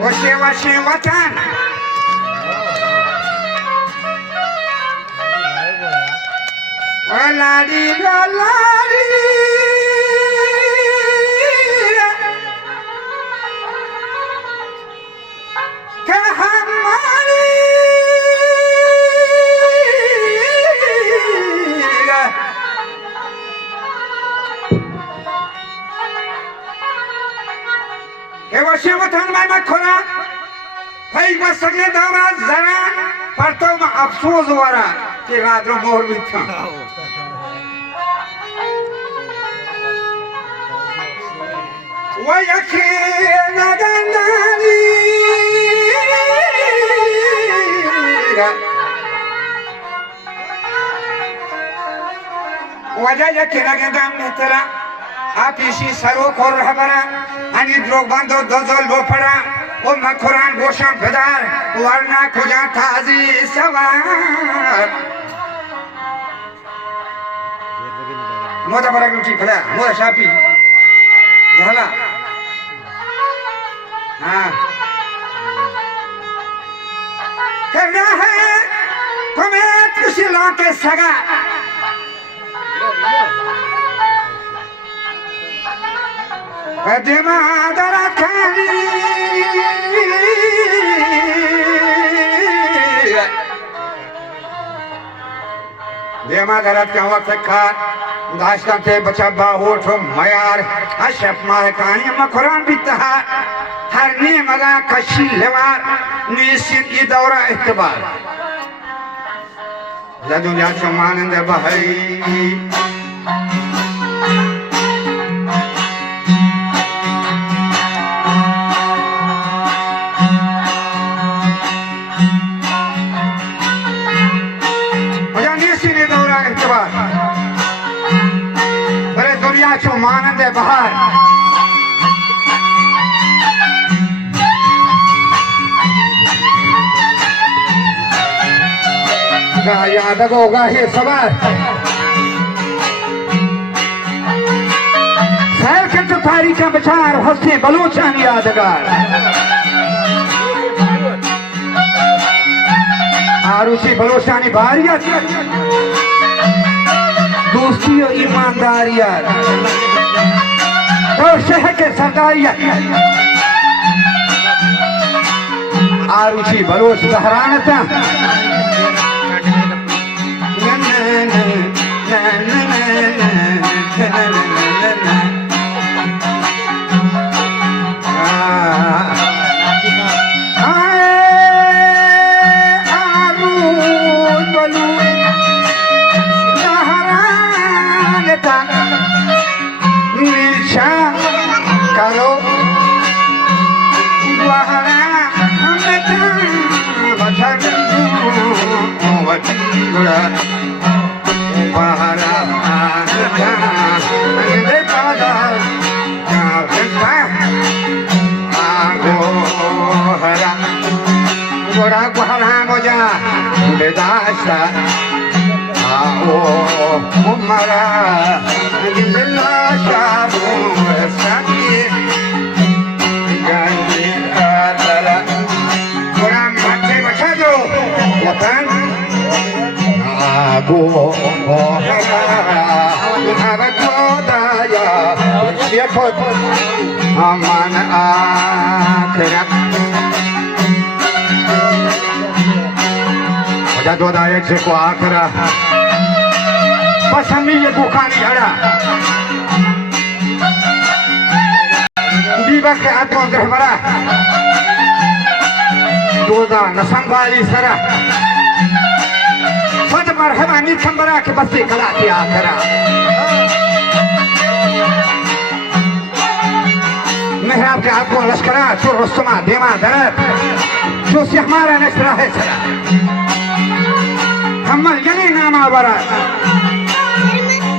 وشي وطن ولادي لالادي كهماري وشي وطن ما مكنا فاي مسكني داماد زران پرتو ما افسوس ورا कि रात में मोर भी था वो यकीन नगंगानी वजह यकीन नगंगानी तेरा आप इसी सरो खोर रहबरा अनि द्रोग बंदो दजल वो पड़ा वो मखुरान गोशम बेदार वरना खुजा थाजी सवार मोटा बड़ा गुटी खड़ा मोटा शापी झाला हाँ करना है तुम्हें खुशी लाके सगा दिमा दरा खाली दिमा दरा क्या वक्त खा दाश्तन ते बचा बाहोट मयार अशफ माह कहानी मखुरान भी तहा हर ने मगा कशी लेवार निश्चित ये दौरा इख्तिबार दुनिया से मानंद बहरी मानंद बहार याद होगा ये सवार शहर के तो तारीख का विचार हंसने बलोचान यादगार आरुषि बलोचानी बारिया दोस्ती और ईमानदारियां और शहर के सरदारियां आरुषि बलोच दहरानता बेदाश्ता आओ उमरा दिल्ला शाबू सकी गंदी आतरा कुरान मत बचा दो वतन आगो हरा भारत दाया देखो अमन आखिरत दो दायक से को आखरा पसमी ये दुकानी हड़ा दीवा के आत्मा ग्रहमरा दोदा नसंबाली सरा फट मरहबा निथंबरा के बस्ती कला की आखरा मेहराब के आत्मा लश्करा चो रुस्तमा देमा दरद जो से हमारा नशरा है सरा हम यही नामा बरा